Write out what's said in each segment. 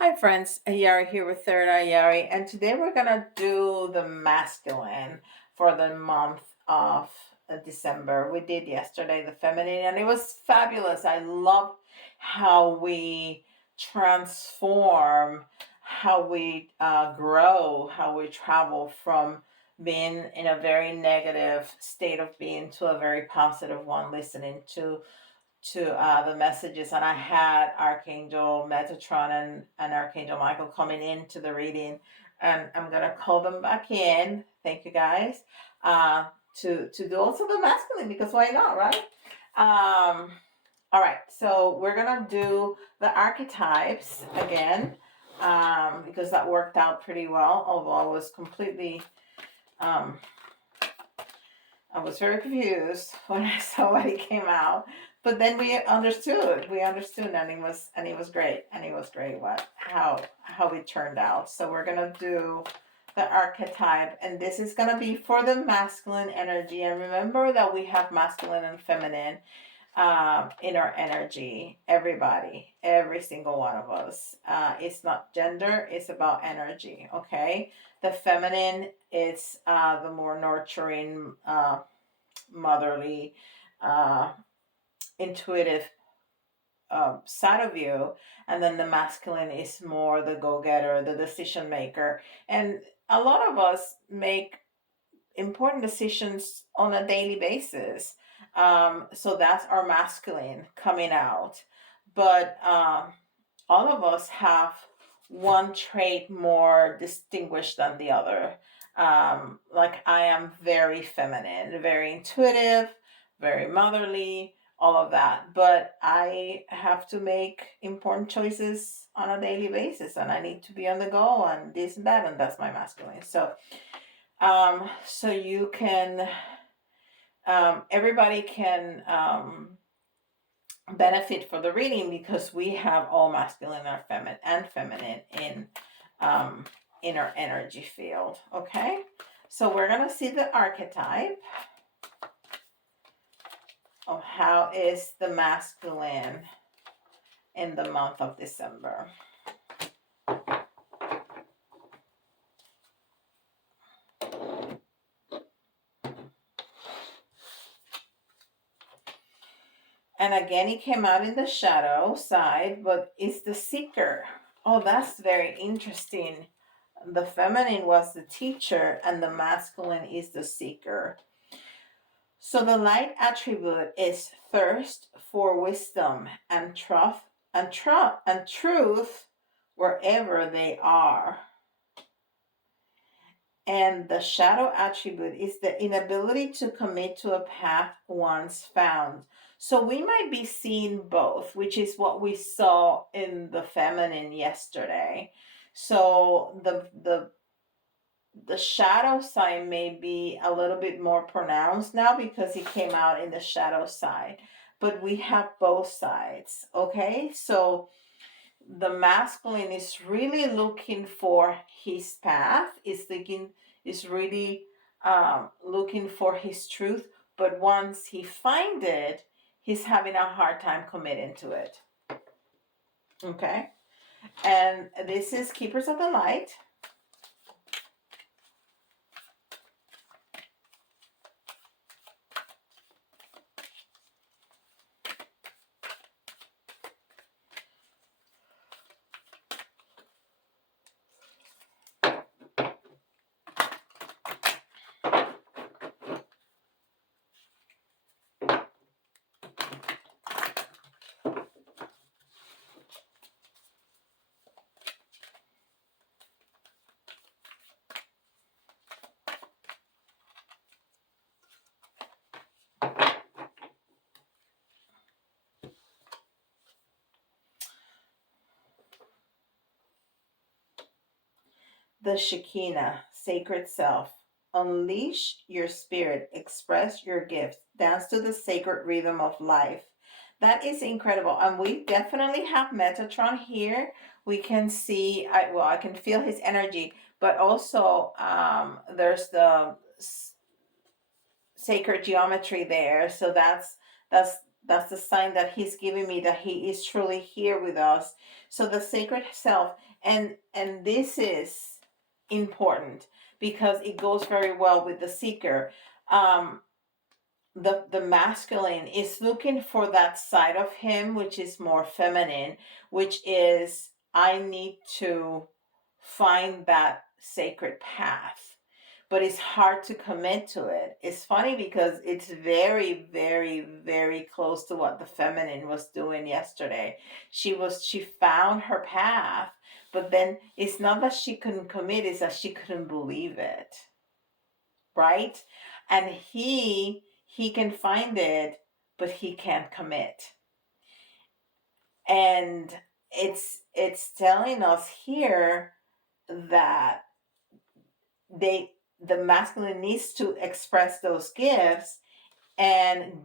Hi friends, Yari here with Third Eye Yari, and today we're gonna do the masculine for the month of December. We did yesterday the feminine, and it was fabulous. I love how we transform, how we grow, how we travel from being in a very negative state of being to a very positive one, listening to the messages. And I had Archangel Metatron and Archangel Michael coming into the reading, and I'm gonna call them back in. Thank you guys. Uh, to do also the masculine, because why not, right? All right, so we're gonna do the archetypes again, because that worked out pretty well. Although I was completely um, I was very confused when I saw what it came out, but then we understood. We understood, and it was great. And it was great what how it turned out. So we're gonna do the archetype, and this is gonna be for the masculine energy. And remember that we have masculine and feminine in our energy. Everybody, every single one of us. It's not gender, it's about energy, okay? The feminine is the more nurturing, motherly, uh, intuitive side of you. And then the masculine is more the go getter, the decision maker. And a lot of us make important decisions on a daily basis. So that's our masculine coming out. But all of us have one trait more distinguished than the other. Like I am very feminine, very intuitive, very motherly, all of that. But I have to make important choices on a daily basis, and I need to be on the go and this and that, and that's my masculine. So you can, everybody can benefit for the reading, because we have all masculine and feminine um, in our energy field. Okay, so we're gonna see the archetype of how is the masculine in the month of December. And again, it came out in the shadow side, but it's the seeker. Oh, that's very interesting. The feminine was the teacher, and the masculine is the seeker. So the light attribute is thirst for wisdom and truth wherever they are. And the shadow attribute is the inability to commit to a path once found. So we might be seeing both, which is what we saw in the feminine yesterday. So the shadow side may be a little bit more pronounced now because it came out in the shadow side, but we have both sides. Okay, so the masculine is really looking for his path, is really looking for his truth, but once he finds it, he's having a hard time committing to it. Okay, and this is Keepers of the Light. The Shekinah, sacred self. Unleash your spirit, express your gifts, dance to the sacred rhythm of life. That is incredible. And we definitely have Metatron here. We can see, I can feel his energy, but also there's the sacred geometry there. So that's That's the sign that he's giving me that he is truly here with us. So the sacred self, and this is important because it goes very well with the seeker. Um, the masculine is looking for that side of him which is more feminine, which is I need to find that sacred path, but it's hard to commit to it. It's funny because it's very, very, very close to what the feminine was doing yesterday. She found her path, but then it's not that she couldn't commit, it's that she couldn't believe it, right? And he can find it, but he can't commit. And it's telling us here that they the masculine needs to express those gifts and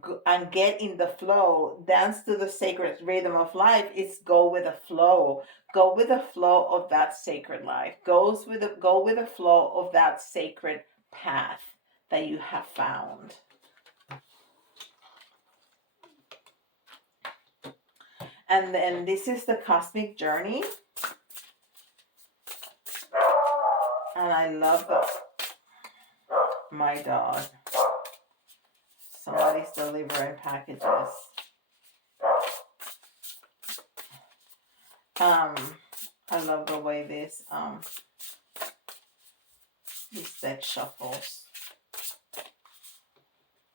get in the flow, dance to the sacred rhythm of life. Is go with the flow, go with the flow of that sacred life, go with the flow of that sacred path that you have found. And then this is the cosmic journey, and I love my dog. Somebody's delivering packages. I love the way this deck shuffles.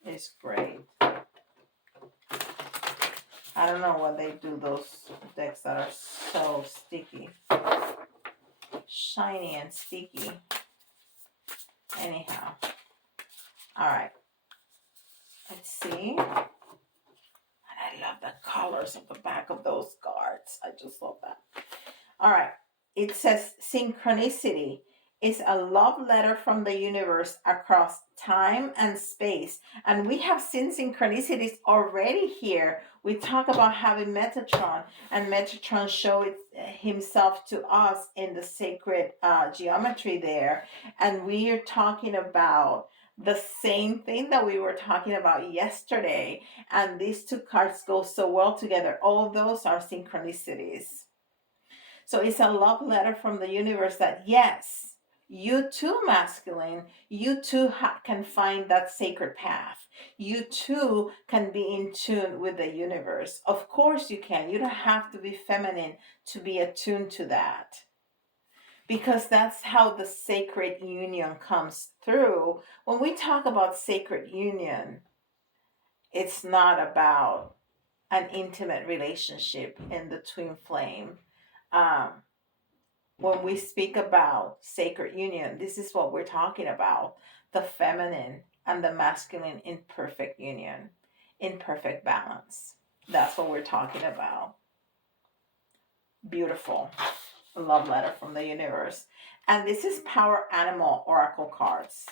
It's great. I don't know what they do, those decks that are so sticky. Shiny and sticky. Anyhow. Alright. Let's see. And I love the colors of the back of those cards. I just love that. Alright. It says synchronicity is a love letter from the universe across time and space. And we have seen synchronicities already here. We talk about having Metatron, and Metatron showed himself to us in the sacred geometry there. And we are talking about the same thing that we were talking about yesterday. And these two cards go so well together. All those are synchronicities. So it's a love letter from the universe that yes, you too, masculine, you too can find that sacred path. You too can be in tune with the universe. Of course you can. You don't have to be feminine to be attuned to that. Because that's how the sacred union comes through. When we talk about sacred union, it's not about an intimate relationship in the twin flame. When we speak about sacred union, this is what we're talking about: the feminine and the masculine in perfect union, in perfect balance. That's what we're talking about. Beautiful. Love letter from the universe. And this is Power Animal Oracle cards.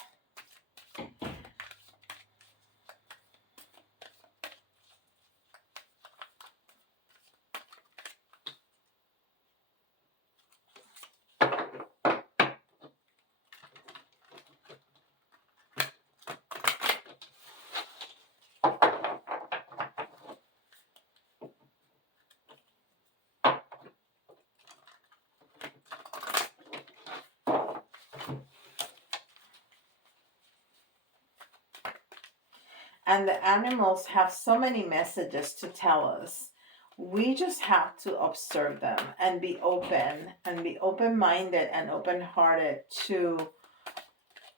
And the animals have so many messages to tell us. We just have to observe them and be open-minded and open-hearted to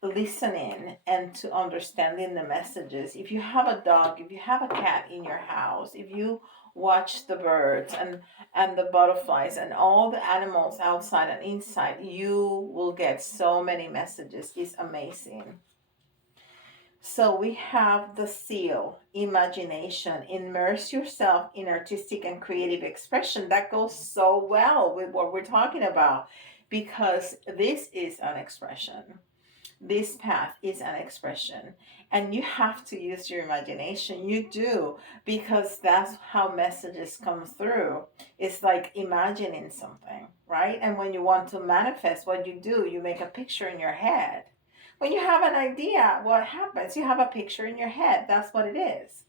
listening and to understanding the messages. If you have a dog, if you have a cat in your house, if you watch the birds and the butterflies and all the animals outside and inside, you will get so many messages. It's amazing. So we have the seal, imagination. Immerse yourself in artistic and creative expression. That goes so well with what we're talking about, because this is an expression. This path is an expression, and you have to use your imagination. You do, because that's how messages come through. It's like imagining something, right? And when you want to manifest, what you do, you make a picture in your head. When you have an idea, what happens? You have a picture in your head. That's what it is.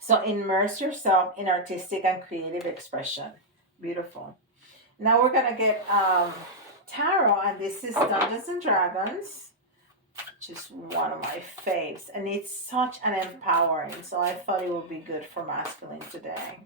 So immerse yourself in artistic and creative expression. Beautiful. Now we're gonna get tarot, and this is Dungeons and Dragons, which is one of my faves, and it's such an empowering. So I thought it would be good for masculine today.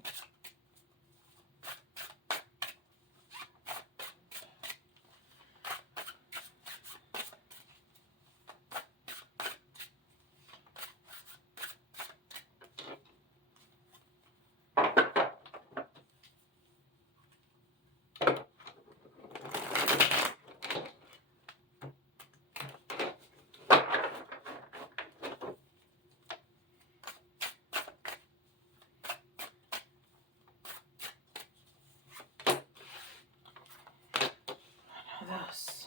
Dos,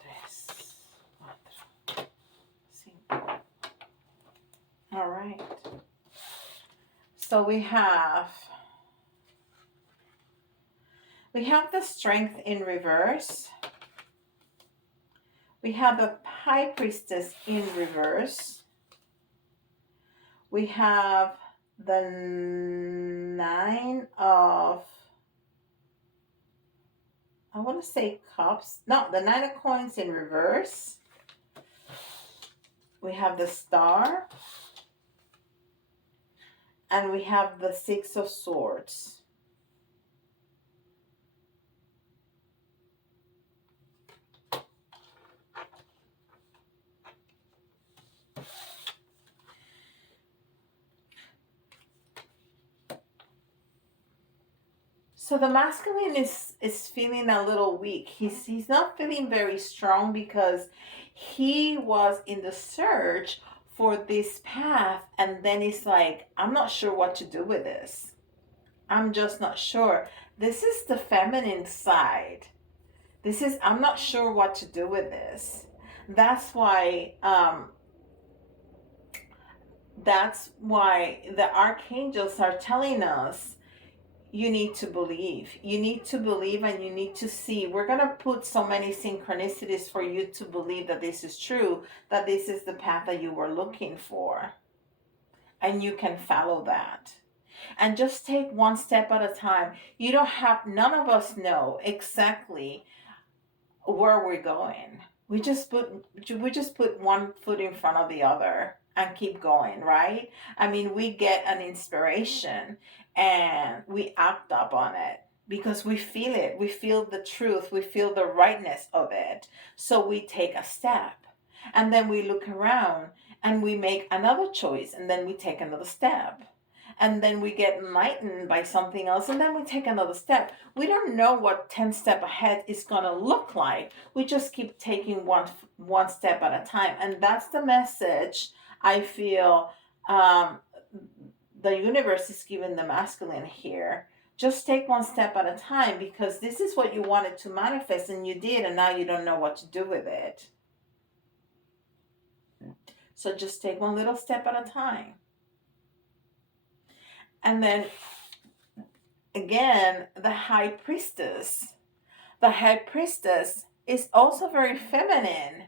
tres, cuatro, cinco. All right. So we have the Strength in reverse. We have the High Priestess in reverse. We have the Nine of, I want to say Cups. No, the Nine of Coins in reverse. We have the Star. And we have the Six of Swords. So the masculine is feeling a little weak. He's not feeling very strong because he was in the search for this path, and then he's like, I'm not sure what to do with this. I'm just not sure. This is the feminine side. I'm not sure what to do with this. That's why the archangels are telling us, you need to believe. You need to believe, and you need to see. We're going to put so many synchronicities for you to believe that this is true, that this is the path that you were looking for. And you can follow that. And just take one step at a time. None of us know exactly where we're going. We just put one foot in front of the other and keep going, right? I mean, we get an inspiration and we act up on it because we feel it. We feel the truth. We feel the rightness of it. So we take a step, and then we look around and we make another choice, and then we take another step. And then we get enlightened by something else, and then we take another step. We don't know what 10 step ahead is going to look like. We just keep taking one step at a time. And that's the message I feel the universe is giving the masculine here. Just take one step at a time, because this is what you wanted to manifest, and you did, and now you don't know what to do with it. So just take one little step at a time. And then again, the High Priestess. The High Priestess is also very feminine,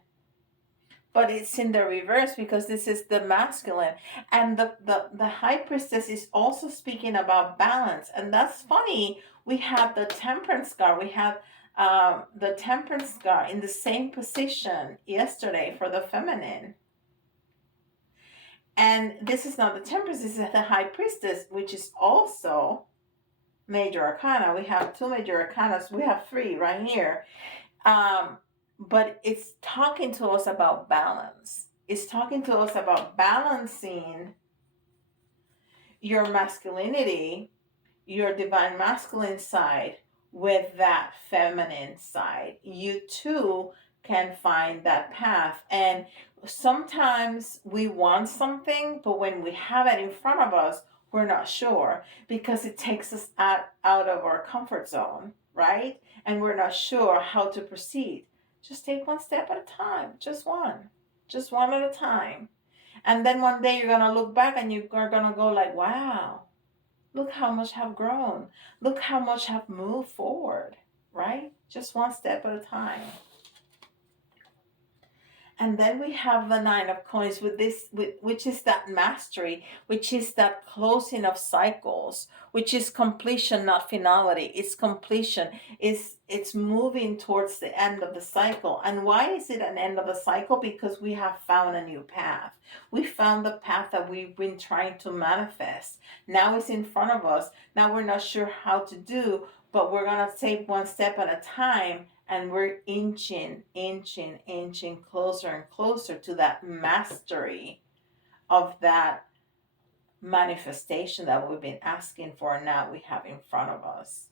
but it's in the reverse because this is the masculine. And the High Priestess is also speaking about balance. And that's funny. We have the Temperance card. We have the Temperance card in the same position yesterday for the feminine. And this is not the Temperance, this is the High Priestess, which is also major arcana. We have two major arcanas. We have three right here. But it's talking to us about balance. It's talking to us about balancing your masculinity, your divine masculine side, with that feminine side. You too can find that path. And sometimes we want something, but when we have it in front of us, we're not sure, because it takes us out of our comfort zone, right? And we're not sure how to proceed. Just take one step at a time. Just one at a time. And then one day you're going to look back and you're going to go like, wow, look how much have grown. Look how much have moved forward, right? Just one step at a time. And then we have the Nine of Coins with this, which is that mastery, which is that closing of cycles, which is completion, not finality. It's completion. It's moving towards the end of the cycle. And why is it an end of the cycle? Because we have found a new path. We found the path that we've been trying to manifest. Now it's in front of us. Now we're not sure how to do, but we're gonna take one step at a time, and we're inching closer and closer to that mastery of that manifestation that we've been asking for, and now we have in front of us.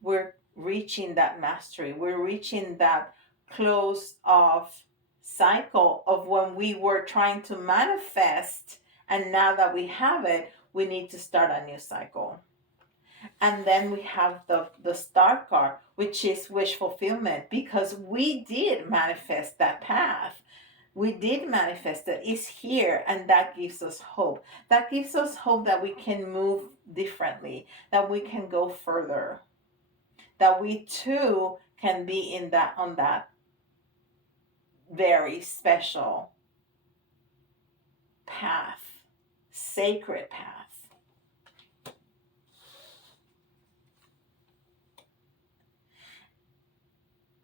We're reaching that mastery. We're reaching that close of cycle of when we were trying to manifest, and now that we have it, we need to start a new cycle. And then we have the star card, which is wish fulfillment, because we did manifest that path. We did manifest it. It's here, and that gives us hope. That gives us hope that we can move differently, that we can go further, that we too can be in that, on that very special path, sacred path.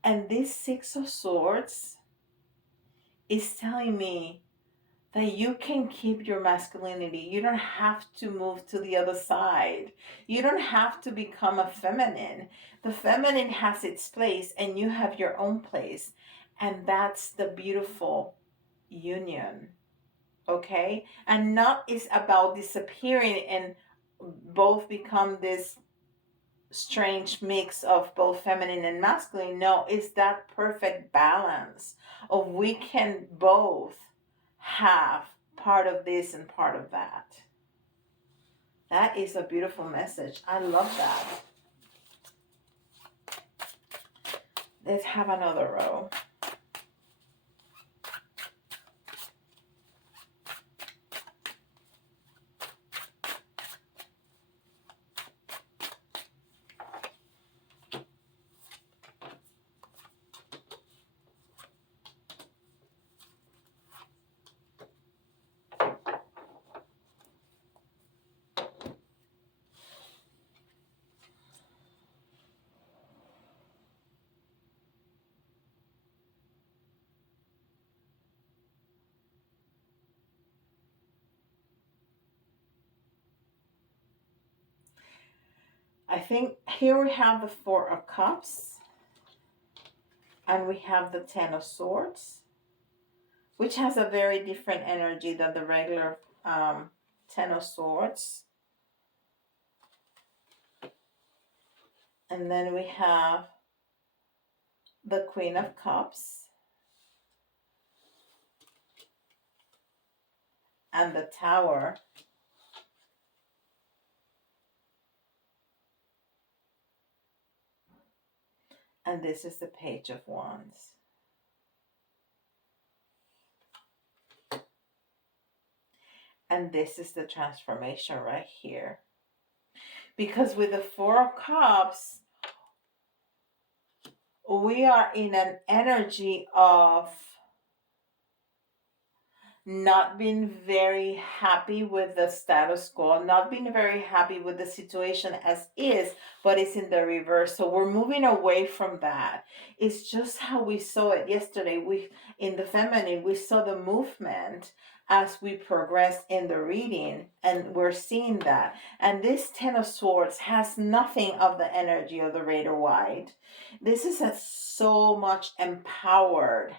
And this Six of Swords is telling me that you can keep your masculinity. You don't have to move to the other side. You don't have to become a feminine. The feminine has its place, and you have your own place. And that's the beautiful union. Okay? And not is about disappearing and both become this strange mix of both feminine and masculine. No, it's that perfect balance of we can both have part of this and part of that. That is a beautiful message. I love that. Let's have another row. I think here we have the Four of Cups, and we have the Ten of Swords, which has a very different energy than the regular Ten of Swords. And then we have the Queen of Cups and the Tower. And this is the Page of Wands. And this is the transformation right here. Because with the Four of Cups, we are in an energy of not being very happy with the status quo, not being very happy with the situation as is, but it's in the reverse. So we're moving away from that. It's just how we saw it yesterday. We, in the feminine, we saw the movement as we progress in the reading, and we're seeing that. And this Ten of Swords has nothing of the energy of the Rider Waite. This is so much empowered,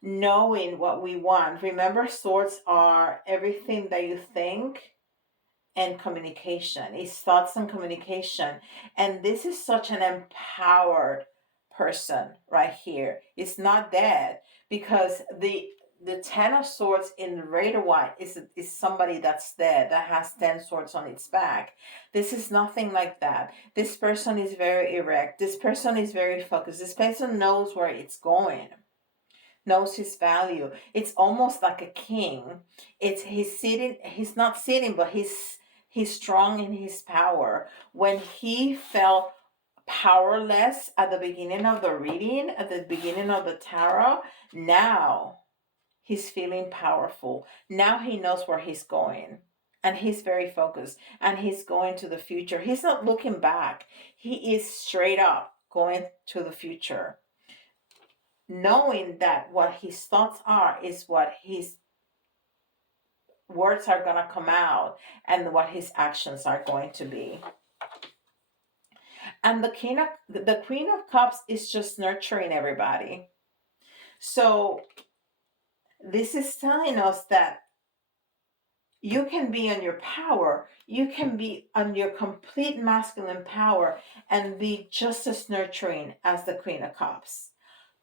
knowing what we want. Remember, swords are everything that you think and communication. It's thoughts and communication. And this is such an empowered person right here. It's not dead, because the Ten of Swords in the Rider Waite is somebody that's dead, that has 10 swords on its back. This is nothing like that. This person is very erect. This person is very focused. This person knows where it's going, knows his value. It's almost like a king. He's not sitting, but he's strong in his power. When he felt powerless at the beginning of the reading, at the beginning of the tarot. Now he's feeling powerful. Now he knows where he's going. And he's very focused. And he's going to the future. He's not looking back. He is straight up going to the future. Knowing that what his thoughts are is what his words are going to come out and what his actions are going to be. And the Queen of Cups is just nurturing everybody. So this is telling us that you can be on your power. You can be on your complete masculine power and be just as nurturing as the Queen of Cups.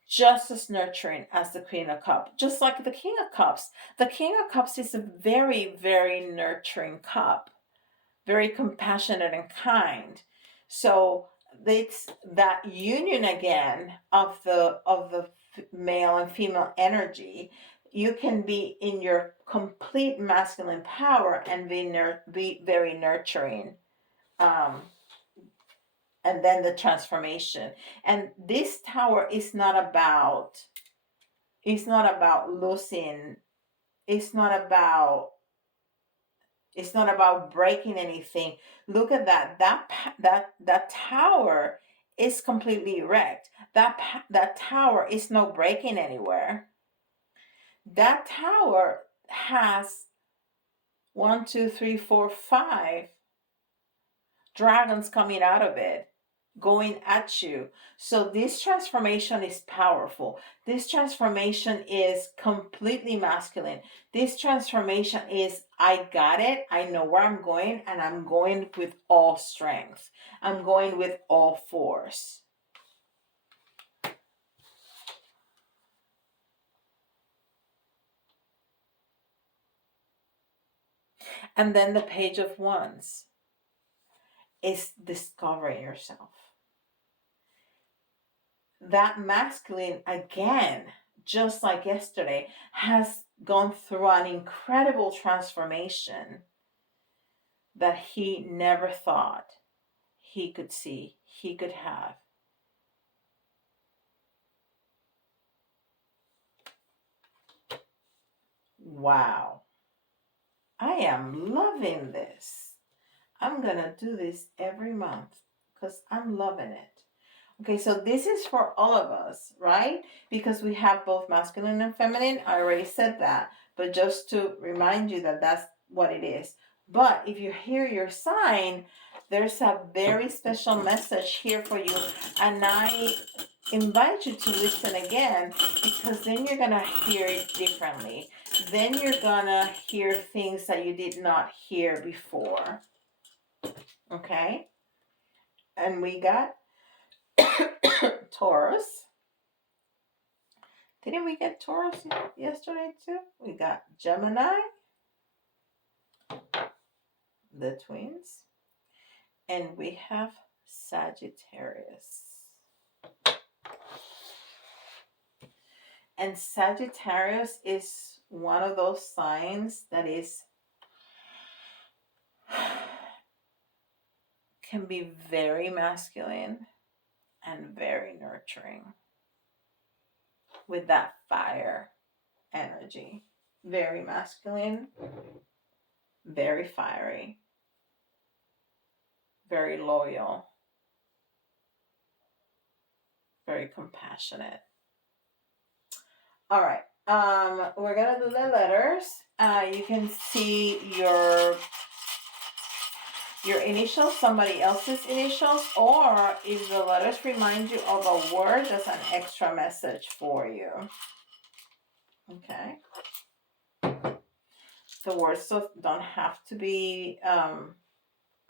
Just as nurturing as the Queen of Cups. Just like the King of Cups. The King of Cups is a very, very nurturing cup. Very compassionate and kind. So it's that union again of the male and female energy. You can be in your complete masculine power and be very nurturing. And then the transformation. And this tower is not about losing. It's not about breaking anything. Look at that. That tower is completely wrecked. That tower is no breaking anywhere. That tower has 1, 2, 3, 4, 5 dragons coming out of it, going at you. So this transformation is powerful. This transformation is completely masculine. This transformation is, I got it, I know where I'm going, and I'm going with all strength. I'm going with all force. And then the Page of Wands is discovering yourself. That masculine, again, just like yesterday, has gone through an incredible transformation that he never thought he could see, he could have. Wow. I am loving this. I'm going to do this every month because I'm loving it. Okay, so this is for all of us, right? Because we have both masculine and feminine. I already said that. But just to remind you that that's what it is. But if you hear your sign, there's a very special message here for you. And I invite you to listen again because then you're going to hear it differently. Then you're going to hear things that you did not hear before. Okay? And we got Taurus. Didn't we get Taurus yesterday too? We got Gemini, the twins, and we have Sagittarius. And Sagittarius is one of those signs that can be very masculine and very nurturing with that fire energy. Very masculine, very fiery, very loyal, very compassionate. All right. We're gonna do the letters. You can see your initials, somebody else's initials, or if the letters remind you of a word, that's an extra message for you. Okay. The words don't have to be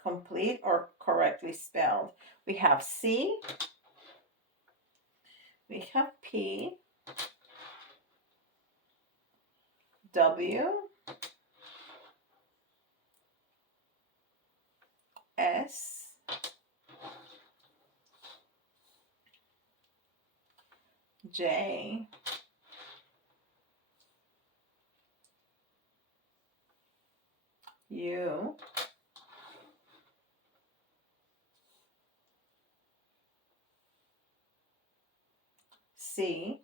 complete or correctly spelled. We have C, we have P, W, S, J, U, C,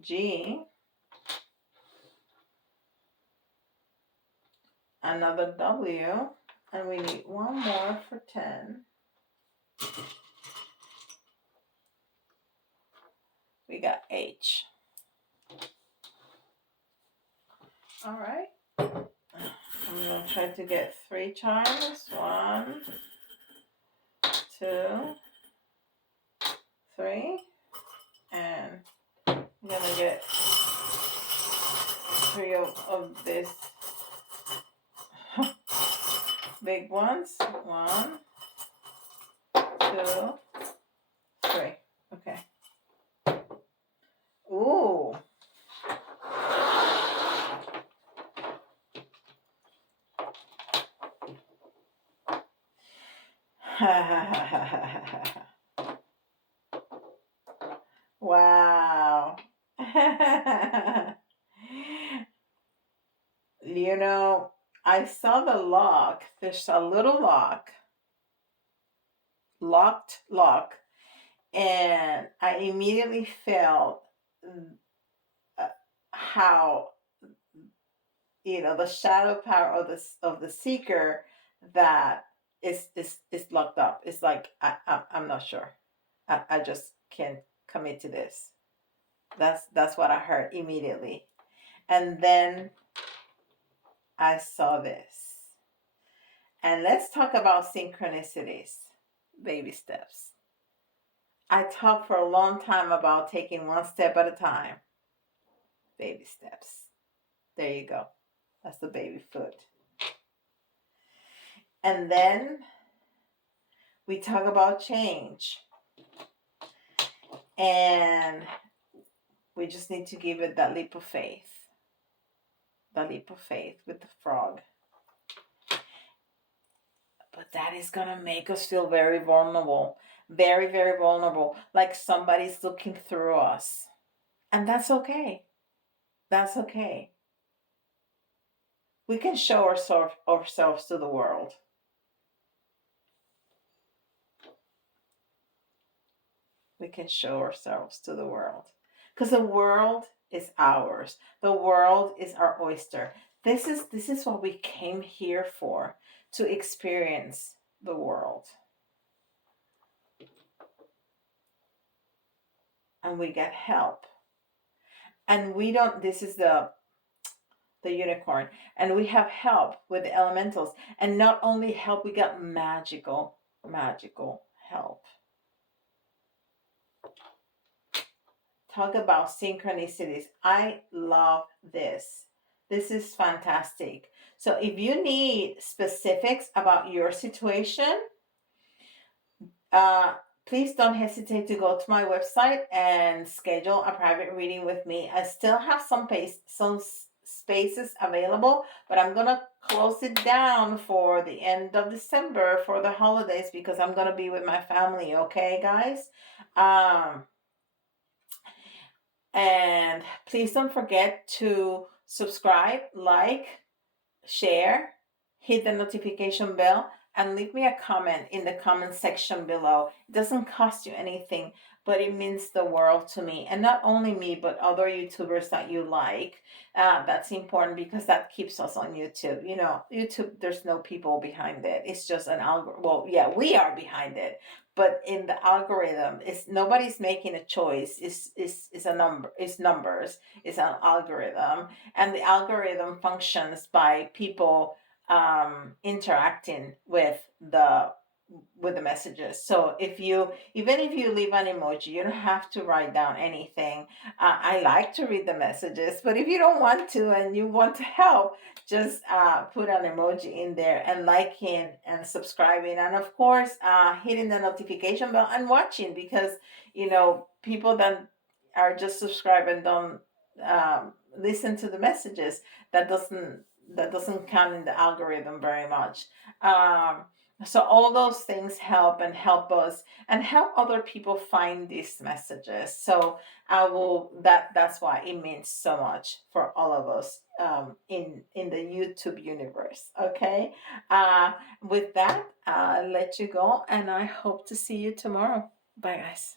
G, another W, and we need one more for 10. We got H. All right. I'm going to try to get 3 chimes. 1, 2, 3. And I'm going to get 3 of these big ones. 1, 2, 3. Okay. Ooh. Wow. You know, I saw the lock. There's a little lock, lock, and I immediately felt how, you know, the shadow power of the seeker that is locked up. It's like I'm not sure. I just can't commit to this. That's what I heard immediately, and then I saw this. And let's talk about synchronicities, baby steps. I talked for a long time about taking one step at a time. Baby steps. There you go. That's the baby foot. And then we talk about change. And we just need to give it that leap of faith. The leap of faith with the frog. But that is going to make us feel very vulnerable. Very, very vulnerable. Like somebody's looking through us. And that's okay. That's okay. We can show ourselves to the world. We can show ourselves to the world. Because the world is ours. The world is our oyster. This is what we came here for, to experience the world. And we get help. And we don't, this is the unicorn. And we have help with the elementals. And not only help, we got magical help. Talk about synchronicities. I love this. This is fantastic. So if you need specifics about your situation, please don't hesitate to go to my website and schedule a private reading with me. I still have some spaces available, but I'm going to close it down for the end of December for the holidays because I'm going to be with my family. Okay, guys? And please don't forget to subscribe, like, share, hit the notification bell, and leave me a comment in the comment section below. It doesn't cost you anything, but it means the world to me. And not only me, but other YouTubers that you like. That's important because that keeps us on YouTube. You know, YouTube, there's no people behind it. It's just an algorithm. Well, yeah, we are behind it. But in the algorithm, it's nobody's making a choice. It's a number. It's numbers. It's an algorithm, and the algorithm functions by people interacting with the messages. So even if you leave an emoji, you don't have to write down anything. I like to read the messages, but if you don't want to and you want to help, just put an emoji in there, and liking and subscribing, and of course hitting the notification bell and watching, because you know, people that are just subscribed and don't listen to the messages, that doesn't count in the algorithm very much. So all those things help and help us and help other people find these messages. So I will that's why it means so much for all of us in the YouTube universe. Okay. With that, I'll let you go, and I hope to see you tomorrow. Bye, guys.